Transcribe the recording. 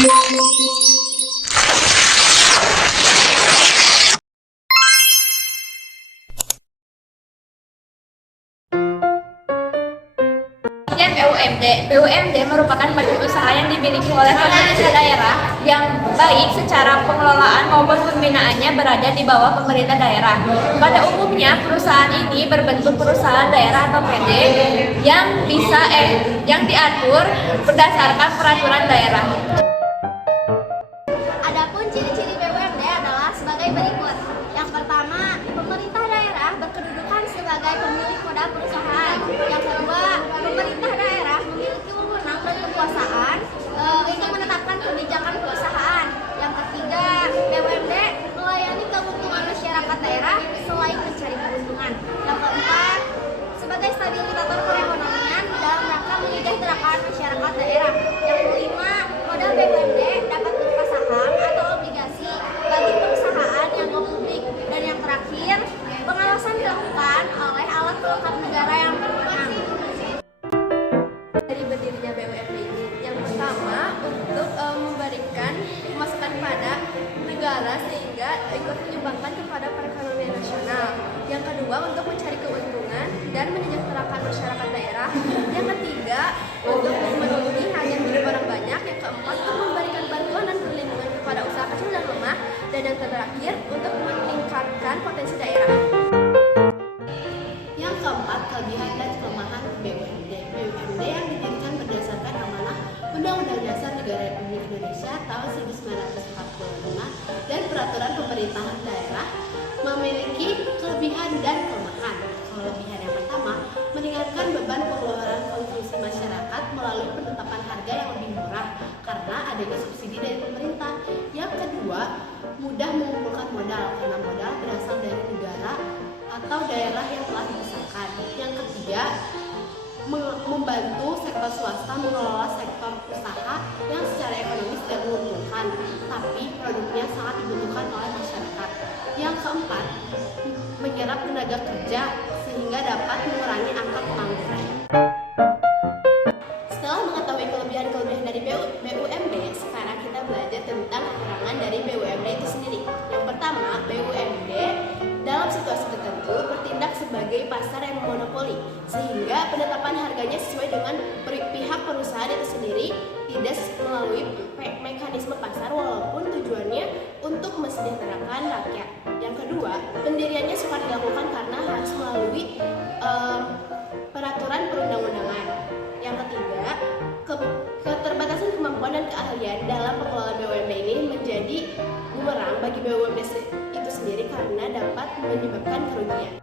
BUMD merupakan badan usaha yang dimiliki oleh pemerintah daerah yang baik secara pengelolaan maupun pembinaannya berada di bawah pemerintah daerah. Pada umumnya, perusahaan ini berbentuk perusahaan daerah atau PT yang diatur berdasarkan peraturan daerah. Adapun ciri-ciri BUMD adalah sebagai berikut. Yang pertama, pemerintah daerah berkedudukan sebagai pemilik modal perusahaan. Yang kedua, pemerintah daerah memiliki wewenang dan kekuasaan untuk menetapkan kebijakan perusahaan. Yang ketiga, BUMD melayani keuntungan masyarakat daerah selain mencari keuntungan. Yang keempat, sebagai stabilisator perekonomian dalam rangka menyejahterakan masyarakat daerah. Yang kelima, modal BUMD dapat berupa saham atau obligasi bagi perusahaan yang go publik. Dan yang terakhir, pengawasan dilakukan oleh alat pelengkap negara yang berwenang. Dari berdirinya BUMD ini, yang pertama untuk memberikan masukan kepada negara sehingga ikut menyumbangkan kepada perekonomian nasional. Yang kedua untuk mencari keuntungan dan menyejahterakan masyarakat daerah. Yang ketiga untuk memenuhi hajat hidup orang banyak. Yang keempat untuk memberikan bantuan dan perlindungan kepada usaha kecil dan lemah. Dan yang terakhir untuk meningkatkan potensi daerah. Yang keempat, kelebihan dan kelemahan BUMD. BUMD yang didirikan berdasarkan amanah Undang-Undang Dasar Negara Republik Indonesia tahun 1945 dan peraturan pemerintahan daerah memiliki kelebihan dan kelemahan. Kelebihan yang pertama, meringankan beban pengeluaran konsumsi masyarakat melalui penetapan harga yang lebih murah karena adanya subsidi dari pemerintah. Yang kedua, mudah mengumpulkan modal karena modal berasal dari negara atau daerah yang telah dibesarkan. Yang ketiga, membantu sektor swasta mengelola sektor usaha yang secara ekonomis tidak menguntungkan, tapi produknya sangat dibutuhkan oleh masyarakat. Yang keempat, menyerap tenaga kerja sehingga dapat mengurangi angka pengangguran. Setelah mengetahui kelebihan-kelebihan dari BUMD, sekarang kita belajar tentang kekurangan dari BUMD itu sendiri. Yang pertama, BUMD dalam situasi tertentu bertindak sebagai pasar yang memonopoli, sehingga penetapan harganya sesuai dengan pihak perusahaan itu sendiri, tidak melalui mekanisme pasar walaupun tujuannya untuk mesejahterakan rakyat. Yang kedua, pendiriannya suka dilakukan karena harus melalui peraturan perundang-undangan. Yang ketiga, keterbatasan kemampuan dan keahlian dalam pengelolaan BUMD ini menjadi bumerang bagi BUMD itu sendiri karena dapat menyebabkan kerugian.